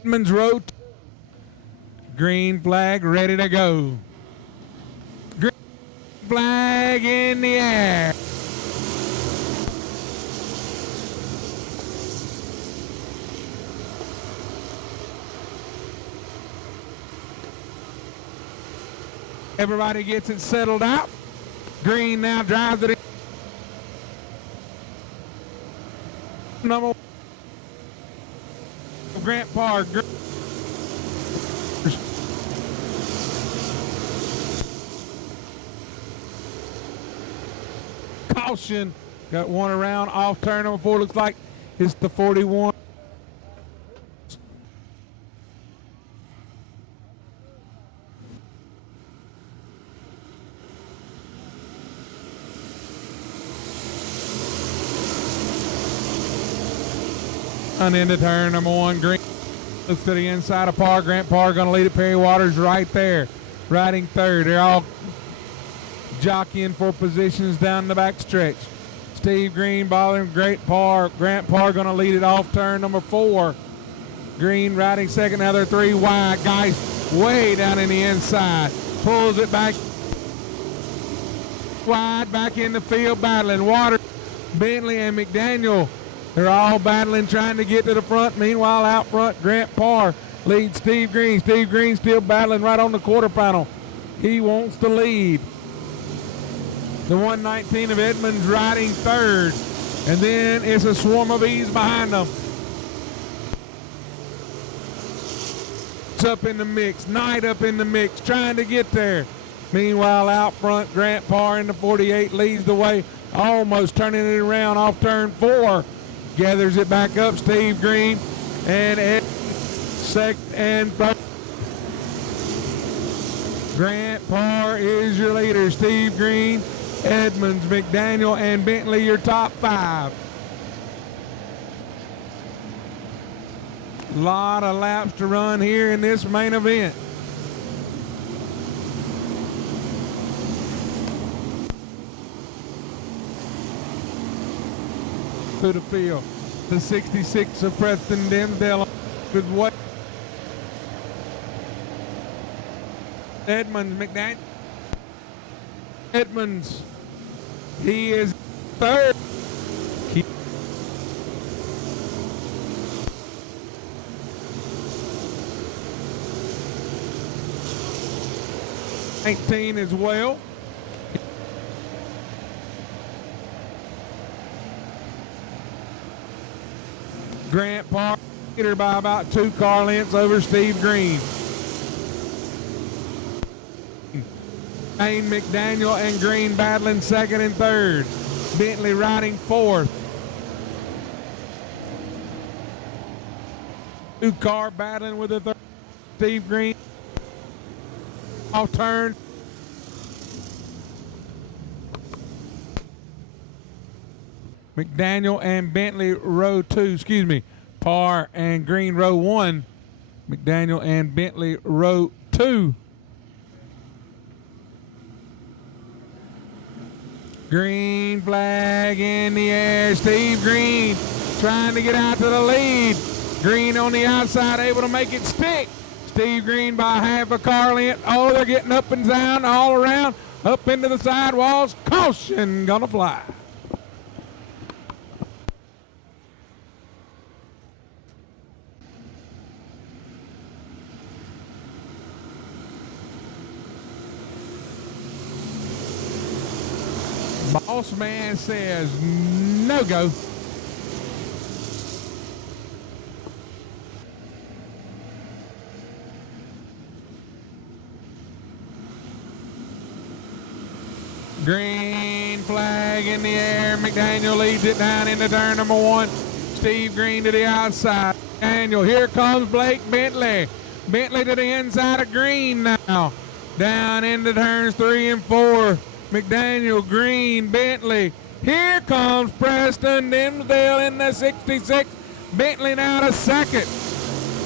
Edmonds row. Green flag ready to go. Green flag in the air. Everybody gets it settled out. Green now drives it in. Number Grant Park. Caution. Got one around off turn number 4. Looks like it's the 41. And into turn number 1. Green looks to the inside of Parr. Grant Parr going to lead it. Perry Waters right there, riding third. They're all jockeying for positions down the back stretch. Steve Green bothering Grant Parr. Grant Parr going to lead it off turn number 4. Green riding second. Now they're 3 wide. Guys way down in the inside. Pulls it back wide, back in the field battling. Waters, Bentley, and McDaniel. They're all battling, trying to get to the front. Meanwhile, out front, Grant Parr leads Steve Green. Steve Green still battling right on the quarter panel. He wants to lead. The 119 of Edmonds riding third. And then it's a swarm of bees behind them. It's up in the mix. Knight up in the mix, trying to get there. Meanwhile, out front, Grant Parr in the 48 leads the way, almost turning it around off turn 4. Gathers it back up, Steve Green, and Ed, second and third. Grant Parr is your leader. Steve Green, Edmonds, McDaniel, and Bentley your top 5. A lot of laps to run here in this main event. To the field, the 66 of Preston Dimsdale with what? Edmonds, McDaniel. Edmonds, he is third. 19 as well. Grant Parr leader by about 2 car lengths over Steve Green. Payne, McDaniel, and Green battling second and third. Bentley riding fourth. 2 car battling with the third. Steve Green off turn. McDaniel and Bentley row 2, Parr and Green row 1. McDaniel and Bentley row 2. Green flag in the air. Steve Green trying to get out to the lead. Green on the outside, able to make it stick. Steve Green by half a car length. Oh, they're getting up and down all around, up into the sidewalls. Caution, gonna fly. Boss man says no go. Green flag in the air. McDaniel leads it down into turn number 1. Steve Green to the outside. McDaniel, here comes Blake Bentley. Bentley to the inside of Green now. Down into turns 3 and 4. McDaniel, Green, Bentley. Here comes Preston Dimsdale in the 66. Bentley now to second.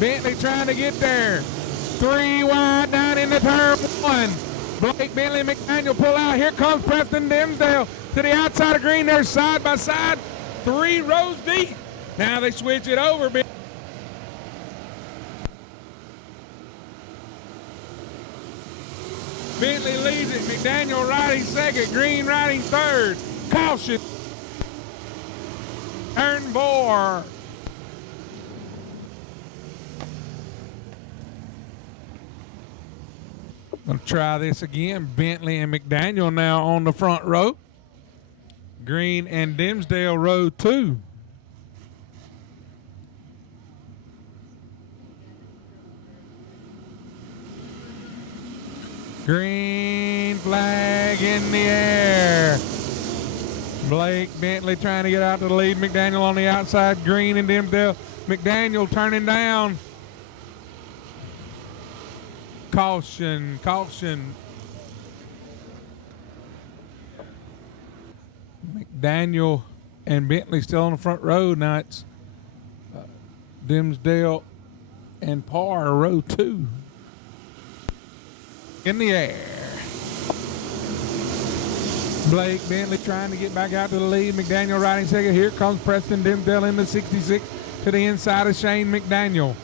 Bentley trying to get there. 3 wide down into turn 1. Blake Bentley and McDaniel pull out. Here comes Preston Dimsdale to the outside of Green. They're side by side, 3 rows deep. Now they switch it over. Bentley leads it. McDaniel riding second. Green riding third. Caution. Turn 4. Gonna try this again. Bentley and McDaniel now on the front row. Green and Dimsdale row 2. Green flag in the air. Blake Bentley trying to get out to the lead. McDaniel on the outside. Green and Dimsdale. McDaniel turning down. Caution, caution. McDaniel and Bentley still on the front row. Now it's Dimsdale and Parr, row 2. In the air. Blake Bentley trying to get back out to the lead. McDaniel riding second. Here comes Preston Dimsdale in the 66 to the inside of Shane McDaniel.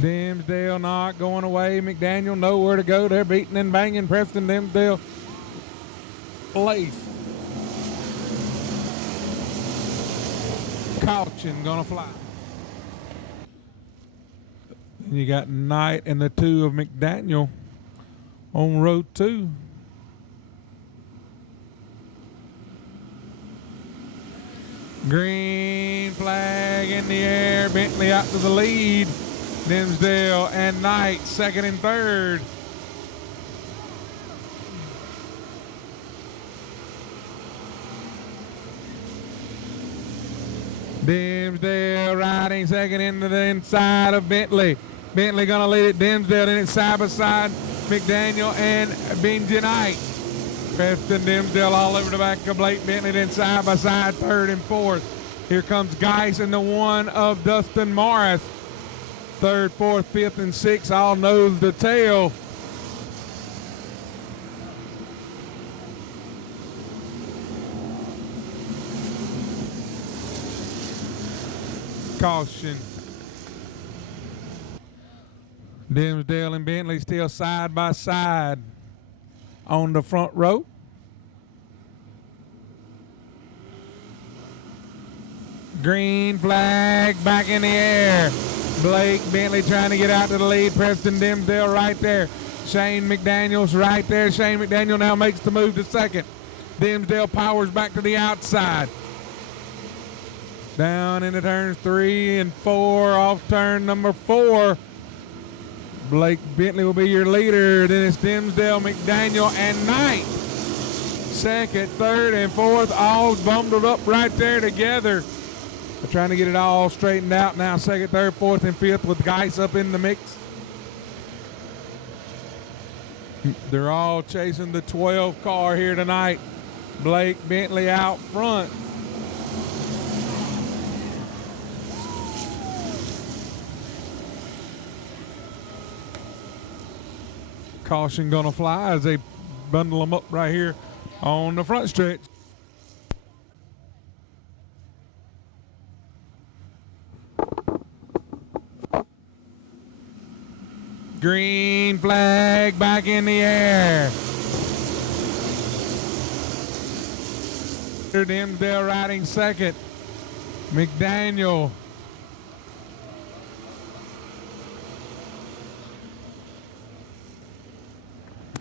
Dimsdale not going away. McDaniel nowhere to go. They're beating and banging. Preston Dimsdale place. Caution gonna fly. And you got Knight and the 2 of McDaniel on row 2. Green flag in the air. Bentley out to the lead. Dimsdale and Knight second and third. Dimsdale riding second into the inside of Bentley. Bentley gonna lead it. Dimsdale in it side by side. McDaniel and Benji Knight. Preston Dimsdale all over the back of Blake Bentley, then side by side, third and fourth. Here comes Geis and the 1 of Dustin Morris. Third, fourth, fifth, and sixth all nose to tail. Caution. Dimsdale and Bentley still side by side on the front row. Green flag back in the air. Blake Bentley trying to get out to the lead. Preston Dimsdale right there. Shane McDaniel's right there. Shane McDaniel now makes the move to second. Dimsdale powers back to the outside. Down into turns 3 and 4 off turn number 4. Blake Bentley will be your leader. Then it's Dimsdale, McDaniel, and Knight. Second, third, and fourth all bundled up right there together. They're trying to get it all straightened out now. Second, third, fourth, and fifth with Geis up in the mix. They're all chasing the 12 car here tonight. Blake Bentley out front. Caution gonna fly as they bundle them up right here on the front stretch. Green flag back in the air. Dimsdale riding second. McDaniel.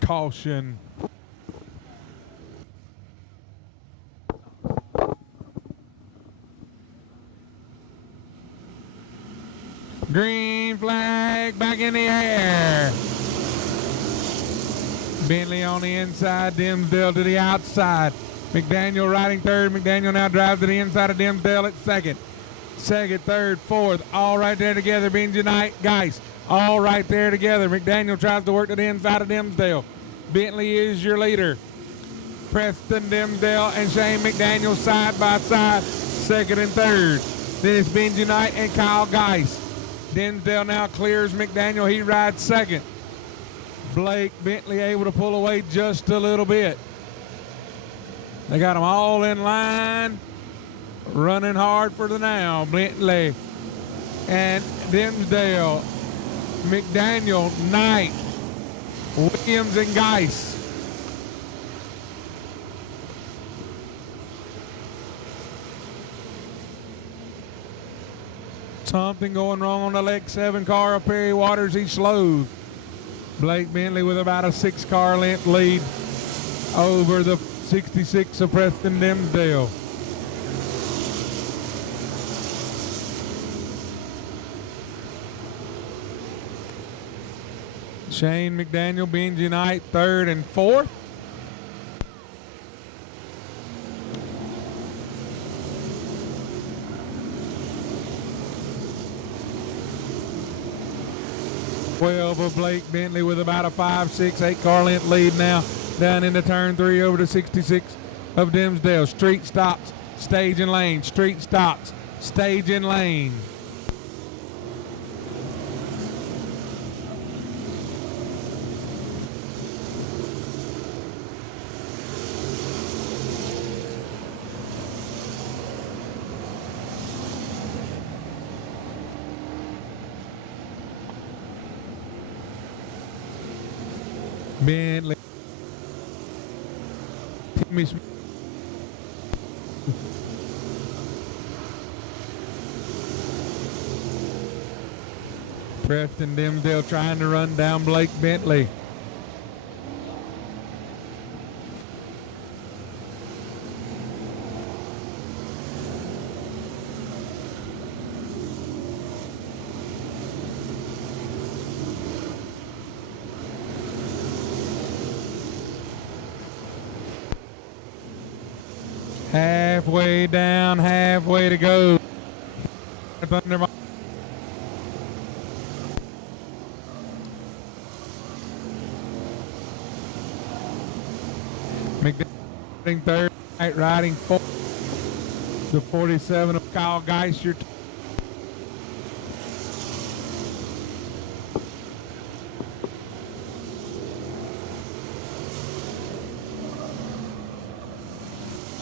Caution. Green flag back in the air. Bentley on the inside, Dimsdale to the outside. McDaniel riding third. McDaniel now drives to the inside of Dimsdale at second. Second, third, fourth, all right there together. Benji Knight, Geis, all right there together. McDaniel tries to work to the inside of Dimsdale. Bentley is your leader. Preston Dimsdale and Shane McDaniel side by side, second and third. Then it's Benji Knight and Kyle Geis. Dimsdale now clears McDaniel. He rides second. Blake Bentley able to pull away just a little bit. They got them all in line, running hard for the now. Bentley and Dimsdale McDaniel, Knight, Williams, and Geis. Something going wrong on the leg 7 car of Perry Waters. He slows. Blake Bentley with about a 6-car length lead over the 66 of Preston Dimsdale. Shane McDaniel, Benji Knight, 3rd and 4th. Of Blake Bentley with about a 5, 6, 8-car length lead now down into turn 3 over the 66 of Dimsdale. Street stops, stage and lane. Street stops, stage and lane. Bentley. Timmy Smith. Preston Dimsdale trying to run down Blake Bentley. Halfway down, halfway to go. McDaniel third, riding 4th. The 47 of Kyle Geisher.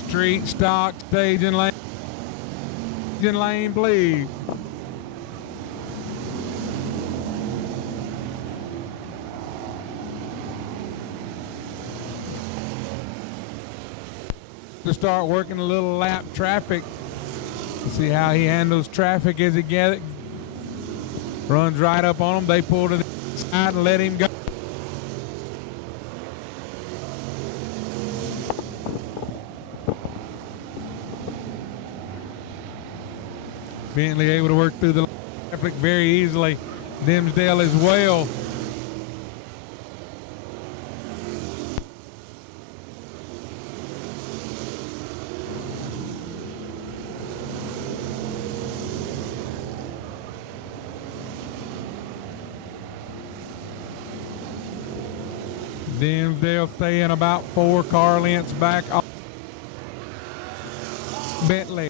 Street, stock, stage and lane. Stage and lane, please. To start working a little lap traffic. See how he handles traffic as he gets it. Runs right up on them. They pull to the side and let him go. Bentley able to work through the traffic very easily. Dimsdale as well. Dimsdale staying about 4 car lengths back off Bentley.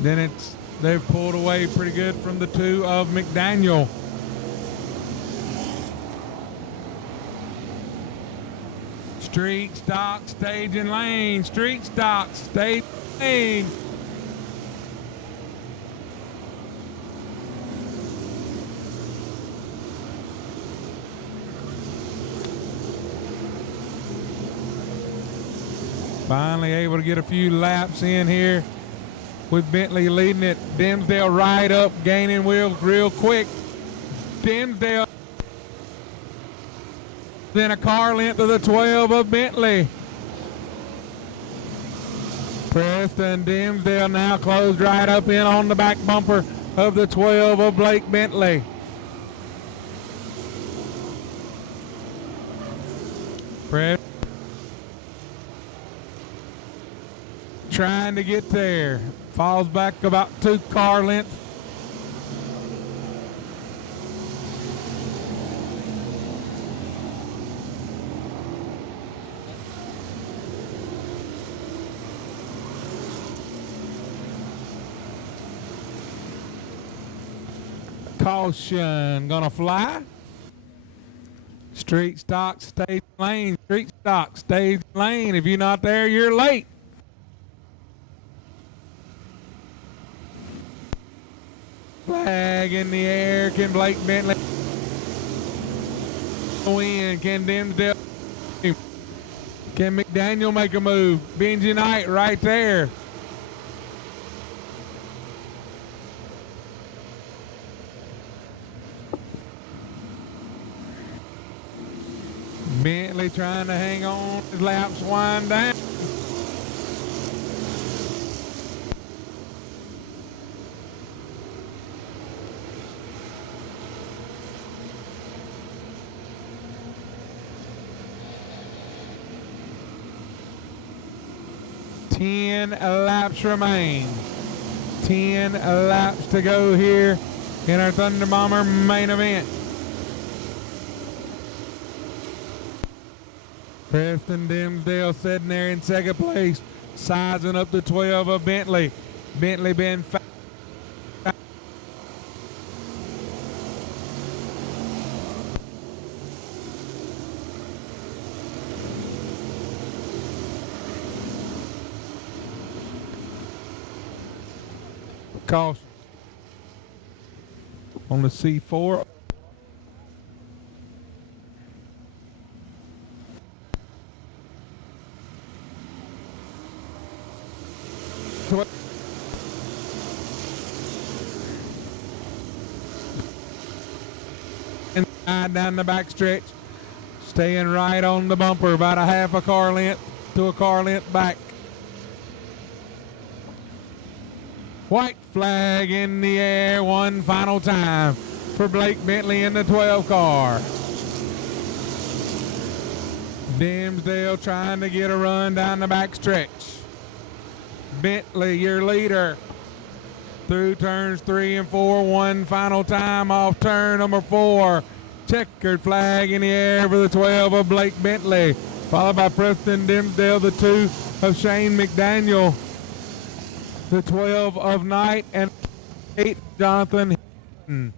Then they've pulled away pretty good from the 2 of McDaniel. Street, stock, stage and lane. Street, stock, stage, lane. Finally able to get a few laps in here with Bentley leading it. Dimsdale right up, gaining wheels real quick. Dimsdale then a car length of the 12 of Bentley. Preston Dimsdale now closed right up in on the back bumper of the 12 of Blake Bentley. Preston trying to get there. Falls back about 2 car lengths. Caution gonna fly. Street stock, stage lane. Street stock, stage lane. If you're not there, you're late. Flag. flag in the air. Can Blake Bentley win? Can Dimsdale? Can McDaniel make a move? Benji Knight right there. Bentley trying to hang on. His laps wind down. Ten laps remain. 10 laps to go here in our Thunder Bomber main event. Preston Dimsdale sitting there in second place, sizing up the 12 of Bentley. Bentley been caution on the C4. Inside down the back stretch, staying right on the bumper, about a half a car length to a car length back. White flag in the air one final time for Blake Bentley in the 12 car. Dimsdale trying to get a run down the back stretch. Bentley, your leader, through turns 3 and 4, one final time off turn number 4. Checkered flag in the air for the 12 of Blake Bentley, followed by Preston Dimsdale, the 2 of Shane McDaniel, the 12 of Knight, and 8 Jonathan Hinton.